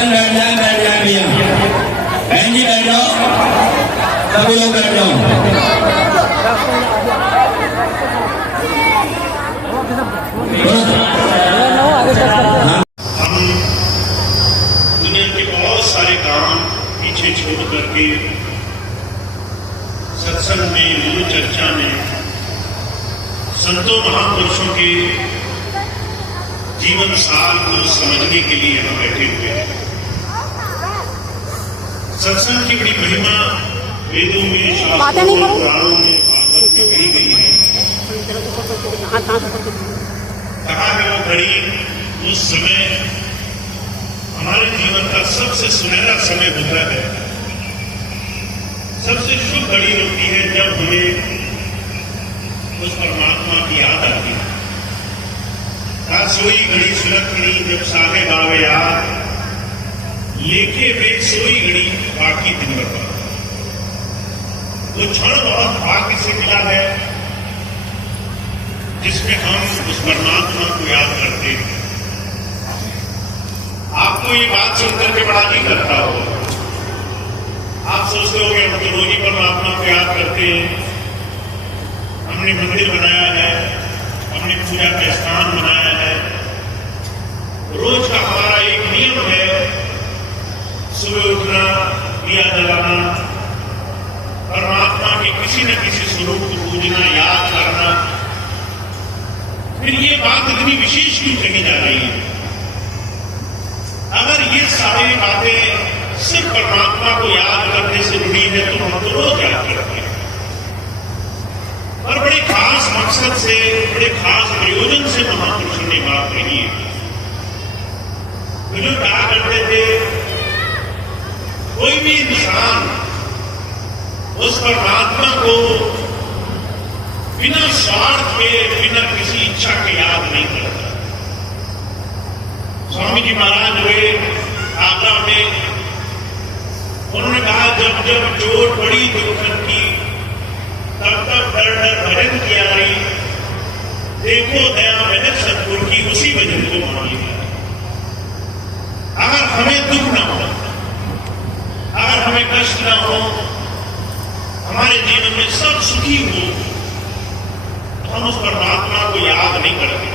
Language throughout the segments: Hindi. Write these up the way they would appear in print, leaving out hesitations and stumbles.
बहन बैठ जाए भैया। बहन जी बैठ जाओ, सभी लोग बैठ जाओ। हम दुनिया के बहुत सारे काम पीछे छोड़ करके सत्संग में, गुरु चर्चा में, संतों महापुरुषों के जीवन सार को समझने के लिए हम बैठे हुए हैं। सत्संग की बड़ी महिमा वेदों में, शास्त्रों में, पुराणों में, भागवत में कही गई है। कहा है वो घड़ी उस समय हमारे जीवन का सबसे सुनहरा समय होता है, सबसे शुभ घड़ी होती है जब हमें उस परमात्मा की याद आती है। सोई घड़ी सुलग घड़ी जब साहेब आवे याद, लेके वे सोई घड़ी बाकी दिन बर्बाद। वो क्षण बहुत भाग्य से मिला है जिसमें हम उस परमात्मा को याद करते हैं। आपको ये बात सुनकर के बड़ा नहीं करता हो, आप सोचते हो कि हम तो रोज ही परमात्मा को याद करते हैं। हमने मंदिर बनाया है, हमने पूजा का स्थान बनाया है, रोज का हमारा एक नियम है सुबह उठना, दिया जलाना, परमात्मा के किसी न किसी स्वरूप को पूजना, याद करना। फिर ये बात इतनी विशेष क्यों कही जा रही है? अगर ये सारी बातें सिर्फ परमात्मा को याद करने से जुड़ी है तो हम तो रोज याद करते हैं, और बड़े खास मकसद से, बड़े खास प्रयोजन से महापुरुषों ने बात कही है। जो कहा करते थे कोई भी इंसान उस परमात्मा को बिना स्वार्थ के, बिना किसी इच्छा के याद नहीं करता। स्वामी जी महाराज हुए आगरा में, उन्होंने कहा जब जब चोट पड़ी दुखन की, तब तब डर डर भजन किया रही, देखो दया भजन सतगुरु की, उसी भजन को मानी। अगर हमें दुख ना हो, अगर हमें कष्ट ना हो, हमारे जीवन में सब सुखी हो, तो हम उस परमात्मा को याद नहीं करते,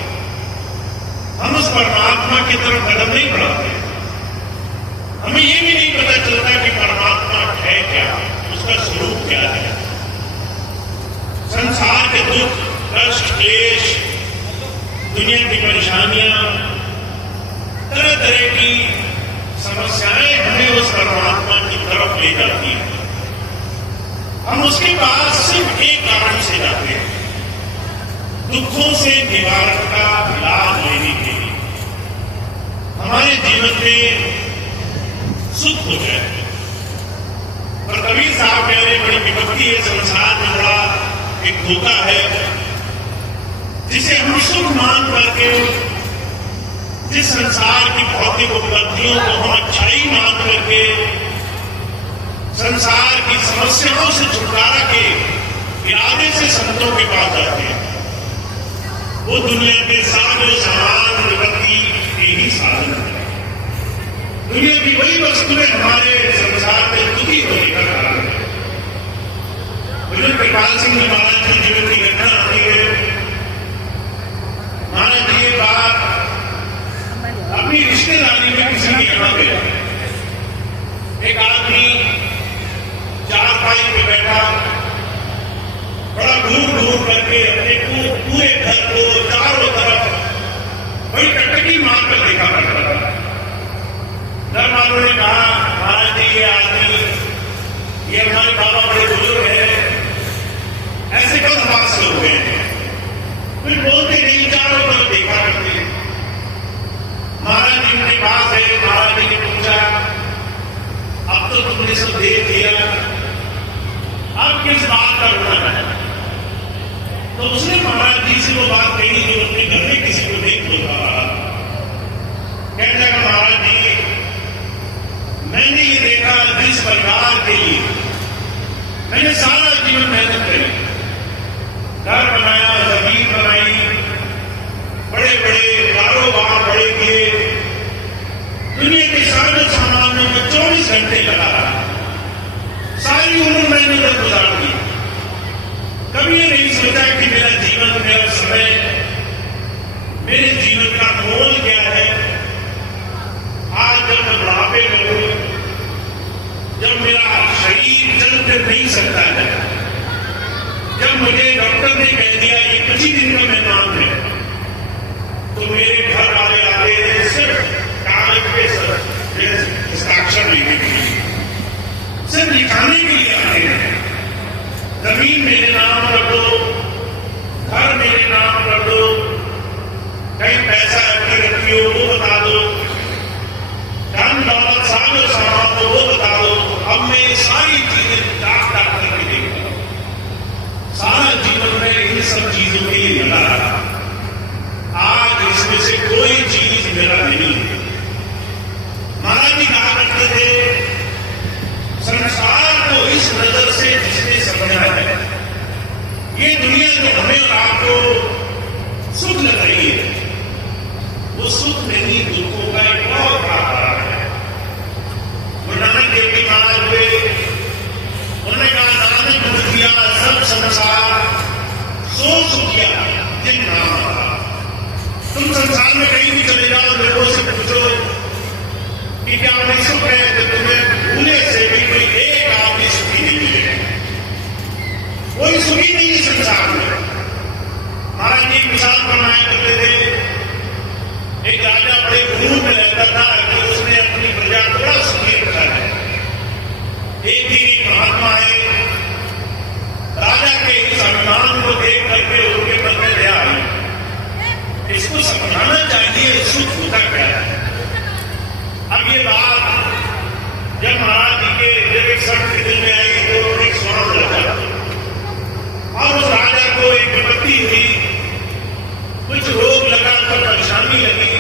हम उस परमात्मा की तरफ कदम नहीं बढ़ाते। हमें ये भी नहीं पता चलता कि परमात्मा है क्या, उसका स्वरूप क्या है। संसार के दुख, कष्ट, क्लेश, दुनिया की परेशानियां, तरह तरह की समस्याएं हमें उस परमात्मा की तरफ ले जाती हैं। हम उसके पास सिर्फ एक कारण से जाते हैं, दुखों से निवारण का इलाज लेने के लिए, हमारे जीवन में सुख हो जाए। पर कबीर साहब कह रहे बड़ी विपत्ति है, संसार में बड़ा एक धोखा है जिसे हम सुख मान करके, जिस संसार की भौतिक उपलब्धियों को हम अच्छाई मान करके, संसार की समस्याओं से छुटकारा के इरादे से संतों के पास जाते हैं। वो दुनिया के सारे सामान विपत्ति के ही साधन है। दुनिया की वही वस्तुएं हमारे संसार में दुखी होने का कारण है। बुजुर्ग कृपाल सिंह जी महाराज की जीवन की घटना आती है। महाराज जी ये बात अपनी रिश्तेदारी में किसी के यहां गया, एक आदमी चारपाई पे बैठा, बड़ा घूर घूर करके अपने पूरे घर को चारों तरफ बड़ी टटकी मार कर देखा करता था। घर वालों ने कहा महाराज जी ये आदमी, ये हमारे बाबा बड़े बुजुर्ग हैं, ऐसे कब हमारे से हो गए हैं? फिर बोलते नहीं, चारों तरफ देखा करते। महाराज जी उनके पास है, महाराज जी ने पूछा अब तो तुमने सब देख लिया, अब किस बात का रोना है? तो उसने महाराज जी से वो बात कही जो अपने घर में किसी को नहीं बोलता रहा। कहने लगा महाराज जी मैंने ये देखा जिस परिवार के लिए मैंने सारा जीवन मेहनत करी, घर बनाया, जमीन बनाई, बड़े बड़े कारोबार बड़े किए, दुनिया दुनिया के सारे सामान में मैं 24 घंटे लगा रहा, सारी उम्र मैंने उधर गुजार दी। कभी ये नहीं सोचा कि मेरा जीवन, मेरा समय, मेरे जीवन का मोल क्या है। आज जब मैं बुढ़ापे में हूं, जब मेरा शरीर चल फिर नहीं सकता है, जब मुझे डॉक्टर ने कह दिया ये कुछ ही दिन का मेहमान है, तो मेरे घर वाले आते हैं सिर्फ कागज पे हस्ताक्षर लेने के लिए, सिर्फ लिखाने के लिए आते हैं। जमीन मेरे नाम कर दो, घर मेरे नाम कर दो, कहीं पैसा रखी हो वो बता दो, धन दौलत सालों सामान हो वो बता दो। अब मैं सारी चीजें डाक करके देखता हूं, सारा जीवन में इन सब चीजों के लिए लगा रहा। आज इसमें से कोई चीज मेरा नहीं है। महाराज जी कहा करते थे, संसार को इस नजर से जिसने समझा है, ये दुनिया जो हमें और आपको सुख लग रही है, वो सुख नहीं, दुखों का एक बहुत बड़ा कारण है। गुरु नानक देव जी महाराज हुए, उन्होंने कहा नानक मुझ किया सब संसार सो सुखिया जिन नाम रहा। तुम संसार में कहीं भी चले जाओ, लोगों से पूछो कि क्या उन्हें सुख है, तो तुम्हें भूले से भी कोई एक आदमी सुखी नहीं मिलेगा, कोई सुखी नहीं है संसार में। महाराज जी मिसाल बनाया करते थे, एक राजा बड़े गुरूर में रहता था कि उसने अपनी प्रजा को बड़ा सुखी रखा है। एक दिन एक महात्मा आए, राजा के इस अभिमान को देख करके उनके मन में दया आई, इसको समझाना चाहिए सुख होता क्या है। अब ये बात जब महाराज जी के जब एक शब्द के दिल में आई तो एक स्वर्ण लगा, और उस राजा को एक विपत्ति हुई, कुछ रोग लगा, तो परेशानी लगी।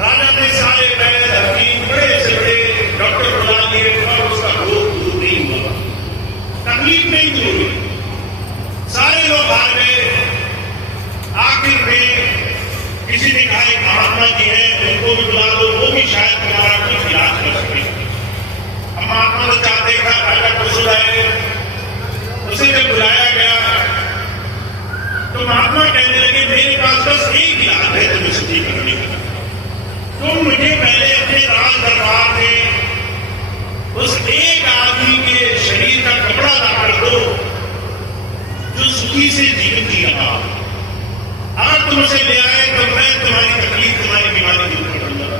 राजा ने सारे वैद्य हकीम बड़े से बड़े डॉक्टर बुला लिए, और उसका रोग दूर नहीं हुआ, तकलीफ नहीं दूर हुई। सारे लोग आ गए। आखिर में किसी ने कहा एक महात्मा जी है, उनको भी बुला दो, वो भी शायद तुम्हारा कुछ इलाज कर सके। अब महात्मा ने चाहते था राजा को सुनाए, उसे जब बुलाया गया तो महात्मा कहने लगे, मेरे पास बस एक इलाज है तुम्हें सुखी करने का। तुम मुझे पहले अपने राज दरबार में उस एक आदमी के शरीर का कपड़ा ला कर दो जो सुखी से जीवन जी रहा। अगर तुम उसे ले आए तो मैं तुम्हारी तकलीफ, तुम्हारी बीमारी दूर कर दूंगा।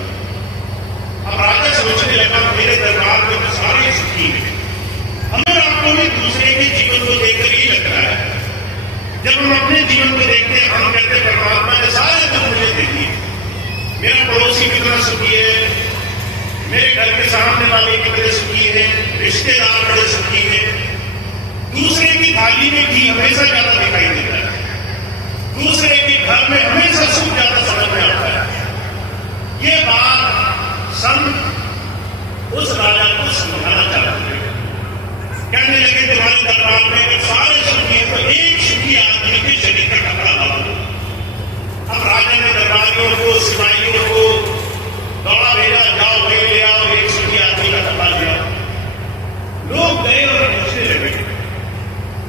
अब राजा सोचने लगा, मेरे दरबार में तो सारे सुखी हैं, हमें आपको भी दूसरे के जीवन को देखकर ही लग रहा है। जब हम अपने जीवन को देखते हैं, हम कहते हैं परमात्मा ने सारे दुख मुझे दे दिए, मेरा पड़ोसी कितना सुखी है, मेरे घर के सामने वाले कितने सुखी है, रिश्तेदार बड़े सुखी है। दूसरे की थाली में घी हमेशा ज्यादा दिखाई देता है, दूसरे के घर में हमेशा सुख ज्यादा समझ में आता है। ये बात संत उस राजा को समझाना चाहते हैं। कहने लगे, तुम्हारे दरबार में अगर सारे सुखी है तो एक सुखी आदमी के शरीर का कपड़ा ला दो। अब राजा ने दरबारियों को, सिपाहियों को दौड़ा भेजा, जाओ भाई ले आओ एक सुखी आदमी का कपड़ा ले आओ। लोग गए और पूछने लगे,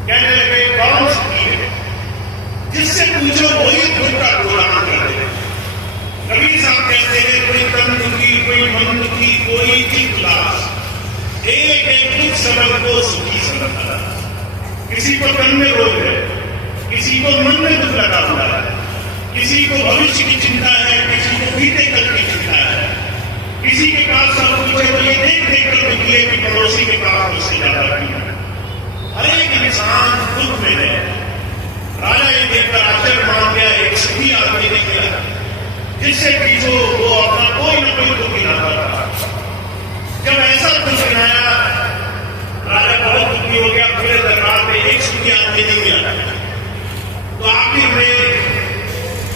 कहने लगे कौन सुखी है, जिससे पूछो वही दुख का गुलाम कर दे। कबीर साहब कहते हैं, कोई तन दुखी, कोई मन दुखी, कोई चित्त उदास, एक एक दुख समझ को सुखी समझता है। किसी को तन में रोग है, किसी को मन में दुख लगा हुआ है, किसी को भविष्य की चिंता है, किसी को बीते कल की चिंता है, किसी के पास सब कुछ है तो ये देख देख कर दुखी है कि पड़ोसी के पास उससे ज्यादा नहीं है। हर एक इंसान दुख में है। राजा ये देखकर आश्चर्य मान गया, एक सुखी आदमी ने किया जिससे पीछो वो अपना कोई न कोई दुख गिनाता था। जब ऐसा दुख गिनाया, राजा बहुत दुखी हो गया, पूरे दरबार में एक सुखी आदमी नहीं मिला। तो आखिर में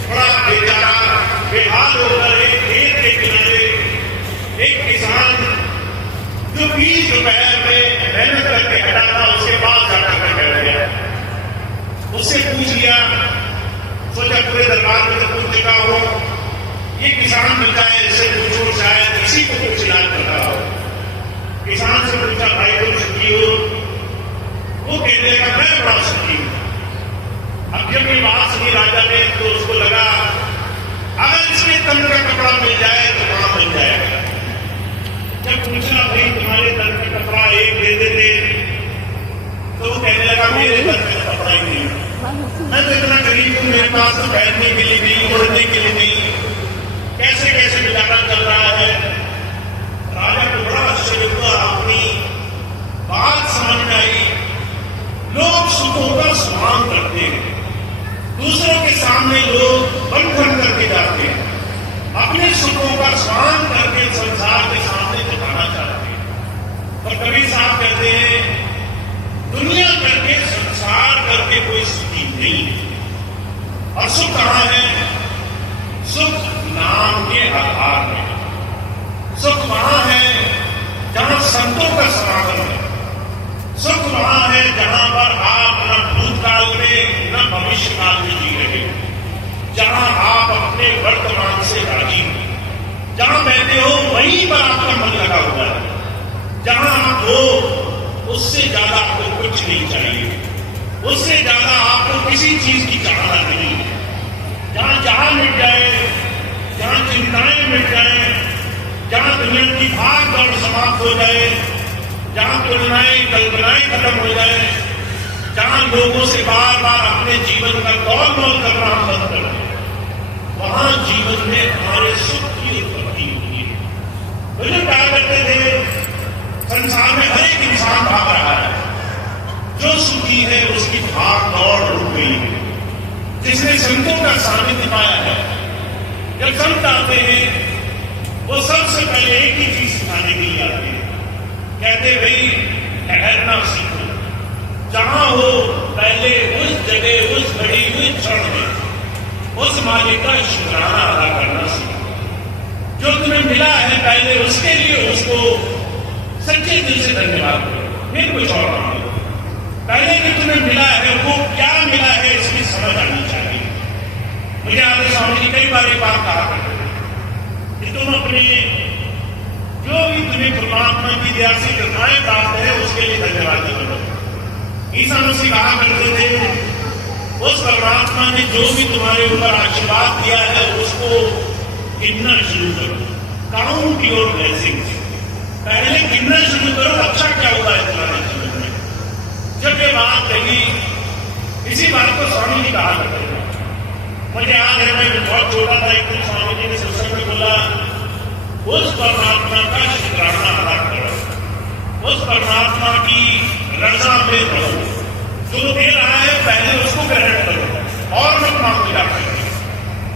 बड़ा बेचारा बेहाल होकर एक खेत के किनारे एक किसान जो 20 रुपए में मेहनत करके हटा था, उसके पास जाकर बैठ गया। उससे पूछ लिया, सोचा पूरे दरबार में तो कुछ जगह हो, ये किसान मिलता है, इससे पूछो शायद इसी को कुछ इलाज कर रहा हो। किसान से पूछा भाई तुम सुखी हो? वो कहने लगा मैं बड़ा सुखी हूं। अब जब ये बात सुनी राजा ने तो उसको लगा अगर इसके तन का कपड़ा मिल जाए तो काम मिल जाएगा। जब पूछा भाई तुम्हारे तन का कपड़ा एक दे देते, तो वो कहने लगा मेरे तन का कपड़ा ही नहीं, मैं तो इतना गरीब हूं, मेरे पास तो पहनने के लिए नहीं, ओढ़ने के लिए नहीं, कैसे कैसे गुजारा चल रहा है। राजा को बड़ा आश्चर्य हुआ, अपनी बात समझ में आई। लोग सुखों का सम्मान करते हैं, दूसरों के सामने लोग बन करके जाते हैं, अपने सुखों का सम्मान करके संसार के सामने दिखाना चाहते हैं। और कबीर साहब कहते हैं दुनिया करके संसार करके कोई सुखी नहीं है। और सुख कहां है? सुख नाम के आधार में। सुख वहां है जहां संतों का समागम है। सुख वहां है जहां पर आप न भूतकाल में न भविष्य काल में जी रहे हो, जहां आप अपने वर्तमान से राजी हो, जहां बैठे हो वहीं पर आपका मन लगा हुआ है, जहां आप हो उससे ज्यादा आपको कुछ नहीं चाहिए, उससे ज्यादा आपको किसी चीज की चाहना नहीं है। जहां जहां मिट जाए, जहां चिंताएं मिट जाए, जहां दुनिया की भाग दौड़ समाप्त हो जाए, जहां तुलनाएं कल्पनाएं खत्म हो जाए, जहां लोगों से बार बार अपने जीवन का तौल मोल करना हम बंद कर दें, वहां जीवन में हमारे सुख की उत्पत्ति होती है। मुझे कहा करते थे संसार में हर एक इंसान भाग रहा है, जो सुखी है उसकी भाग दौड़ रुक गई है। जिसने संतों का सानिध्य पाया है, जब संत आते हैं वो सबसे पहले एक ही चीज सिखाने के लिए आते हैं, कहते भाई ठहरना सीखो, जहां हो पहले उस जगह उस घड़ी उस क्षण में उस मालिक का शुक्राना अदा करना सीखो। जो तुम्हें मिला है पहले उसके लिए उसको सच्चे दिल से धन्यवाद करो, फिर कुछ और मांगो। पहले जो तुम्हें मिला है वो क्या मिला है इसकी समझ आनी चाहिए। मुझे आगे स्वामी जी कई बार एक बात कहा करते कि तुम अपने जो भी तुम्हें परमात्मा की दया से कृपाएं प्राप्त है उसके लिए धन्यवाद करो। ईसा मसीह कहा करते थे उस परमात्मा ने जो भी तुम्हारे ऊपर आशीर्वाद दिया है उसको गिनना शुरू करो, काउंट योर ब्लेसिंग्स। पहले गिनना शुरू करो अच्छा क्या हुआ है तुम्हारे जीवन में। जब ये बात कही, इसी बात को स्वामी जी कहा करते थे। मुझे याद है मैं बहुत छोटा था, एक दिन स्वामी जी ने सत्संग में बोला उस परमात्मा का शुक्राना अदा करो, उस परमात्मा की रजा में रहो, जो दे रहा है पहले उसको ग्रहण करो और मत मांगो जाकर।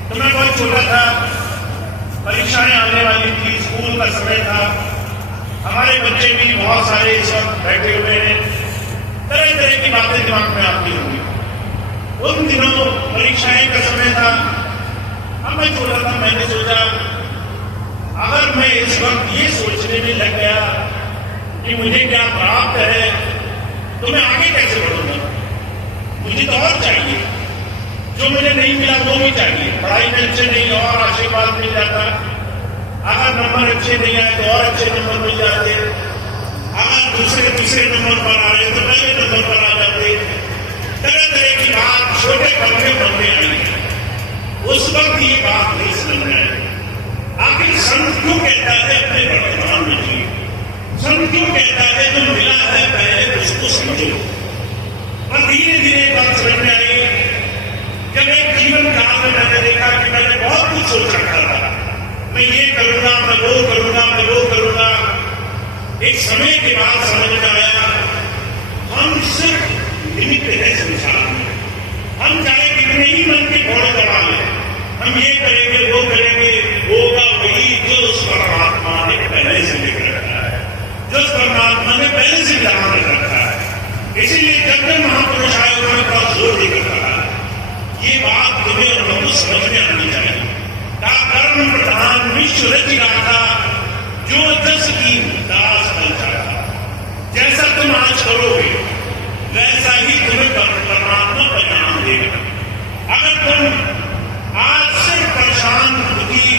तो मैं बहुत छोटा था, परीक्षाएं आने वाली थी, स्कूल का समय था, हमारे बच्चे भी बहुत सारे इस वक्त बैठे हुए हैं, तरह तरह की बातें दिमाग में आती होंगी। उन दिनों परीक्षाएं का समय था, अब मैं छोटा था, मैंने सोचा अगर मैं इस वक्त ये सोचने में लग गया कि मुझे क्या प्राप्त है तो मैं आगे कैसे बढ़ूंगा। मुझे तो और चाहिए, जो मुझे नहीं मिला वो भी चाहिए। पढ़ाई में अच्छे नहीं और आशीर्वाद मिल जाता, अगर नंबर अच्छे नहीं आए तो और अच्छे नंबर मिल जाते, अगर दूसरे तीसरे नंबर पर आ रहे तो पहले नंबर पर आ जाते। तरह तरह की बात छोटे पल में आई। उस वक्त ये बात नहीं समझ में आई आखिर संत क्यों कहता है अपने वर्तमान में जिए। संत क्यों कहता है जो मिला है पहले उसको समझो। और धीरे धीरे बात समझ में आई जब एक जीवन काल में मैंने देखा कि मैंने बहुत कुछ सोच रखा था, मैं ये करूंगा, मैं वो करूंगा, मैं वो करूंगा। एक समय के बाद समझ में आया हम सिर्फ निमित्त है संसार में। हम चाहे कितने ही मन के घोड़े दौड़ा लें, हम ये करेंगे वो करेंगे, होगा वही जो उस परमात्मा ने पहले से लिख रखा है, जो उस परमात्मा ने पहले से जान रखा है। इसीलिए जब जब महापुरुष आए उन्होंने बहुत जोर देकर कहा ये बात तुम्हें और हमको समझ में आनी चाहिए। का कर्म प्रधान विश्व रच रहा जो दस की दास बन जाता। जैसा तुम आज करोगे वैसा ही तुम्हें परमात्मा परिणाम देगा। अगर तुम आज सिर्फ परेशान दुखी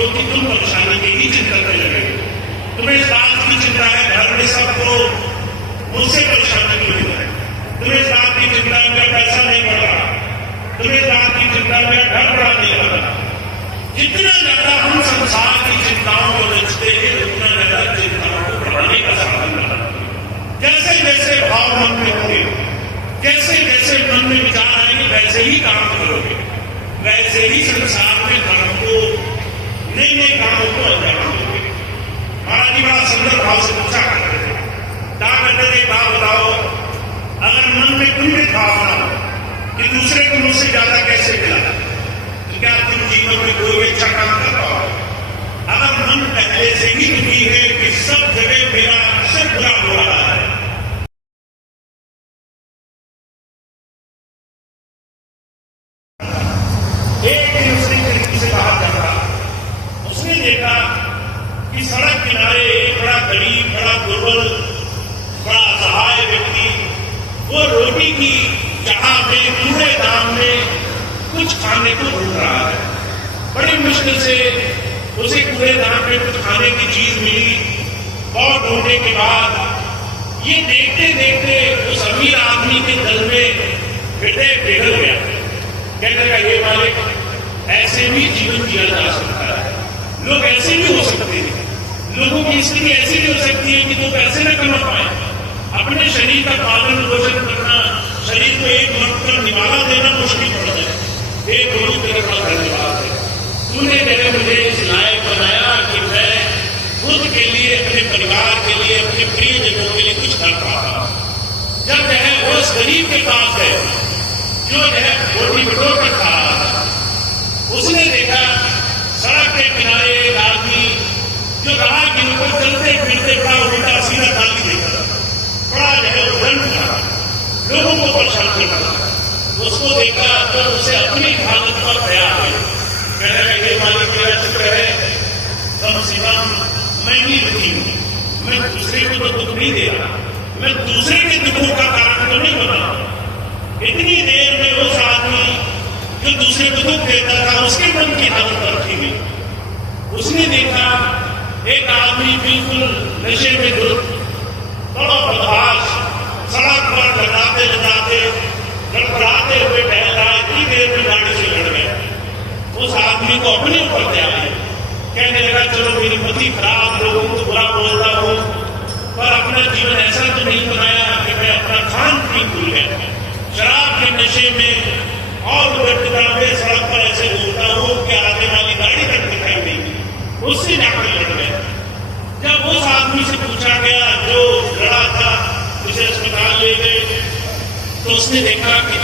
क्योंकि तुम परेशानी की ही चिंता करने लगे। तुम्हें इस बात की चिंता है घर में सबको मुझसे परेशानी क्यों है। तुम्हें इस बात की चिंता है मेरा पैसा नहीं बढ़ रहा। तुम्हें इस बात की चिंता है मेरा घर बड़ा नहीं बन रहा। जितना ज्यादा हम संसार की चिंताओं को रचते हैं उतना ज्यादा चिंताओं को बढ़ाने का साधन बनाते हैं। जैसे जैसे भाव मन में होंगे, जैसे जैसे मन में विचार आएंगे वैसे ही काम करोगे, वैसे ही संसार में काम को नए नए कामों को अंजाम दोगे। महाराज जी बड़ा सुंदर भाव से पूछा करते थे, क्या करते थे, बात बताओ, अगर मन में कुंठित भावना हो कि दूसरे को मुझसे ज्यादा कैसे मिला, तो क्या तुम जीवन में कोई अच्छा काम कर पाओ? अगर मन पहले से ही दुखी है कि सब जगह मेरा अक्सर बुरा हो रहा है, एक दिन उसने खिड़की से बाहर देखा, उसने देखा कि सड़क किनारे एक बड़ा गरीब, बड़ा दुर्बल, बड़ा असहाय व्यक्ति वो रोटी की जहां में कूड़ेदान में कुछ खाने को ढूंढ रहा है। बड़ी मुश्किल से उसे कूड़ेदान में कुछ खाने की चीज मिली। बहुत ढूंढने के बाद ये देखते देखते उस अमीर आदमी के दिल में हृदय पिघल गया। कहने लगा, ये मालिक, ऐसे भी जीवन जिया जा सकता है, लोग ऐसे भी हो सकते हैं, लोगों की स्थिति ऐसी भी हो सकती है कि वो पैसे न कमा पाए, अपने शरीर का पालन पोषण करना, शरीर को एक वक्त का निवाला देना मुश्किल पड़ जाए। एक गुरु तेरे बड़ा धन्यवाद है, तूने मेरे मुझे इस लायक बनाया कि मैं खुद के लिए, अपने परिवार के लिए, अपने प्रियजनों के लिए कुछ कर पाता। जब वह उस गरीब के पास है जो रोटी बटोर कर खा रहा था, उसने देखा सड़क के किनारे एक आदमी जो रहा कि ऊपर चलते फिरते बड़ा उल्टा सीधा खाली देखा, बड़ा उदंड था, लोगों को परेशान कर रहा। उसको देखा तो उसे अपनी हालत पर ख्याल है। कहने लगा, ये मालिक मेरा शुक्र है, कम से कम मैं नहीं दुखी हूं, मैं दूसरे को तो दुख नहीं दे रहा, मैं दूसरे के दुखों का कारण तो नहीं बना। इतनी देर में उस आदमी जो दूसरे को दुख देता था उसके मन की हालत पर थी गई। उसने देखा एक आदमी बिल्कुल नशे में धुत, बड़ा बदमाश, सड़क पर लगाते लगाते लड़खड़ाते हुए टहल रहा, इतनी देर में गाड़ी से लड़ गया। उस आदमी को अपने ऊपर दया आई, कहने लगा, चलो मेरी मति खराब, लोगों को बुरा बोलता हूं, पर अपना जीवन ऐसा तो नहीं बनाया कि मैं अपना खान पीन भूल गया, शराब के नशे में और उधर में सड़क पर ऐसे बोलता हूं कि आने वाली गाड़ी तक दिखाई देगी, उससे जाकर लड़ गया। जब उस आदमी से पूछा गया जो लड़ा था, उसे अस्पताल ले गए, तो उसने देखा कि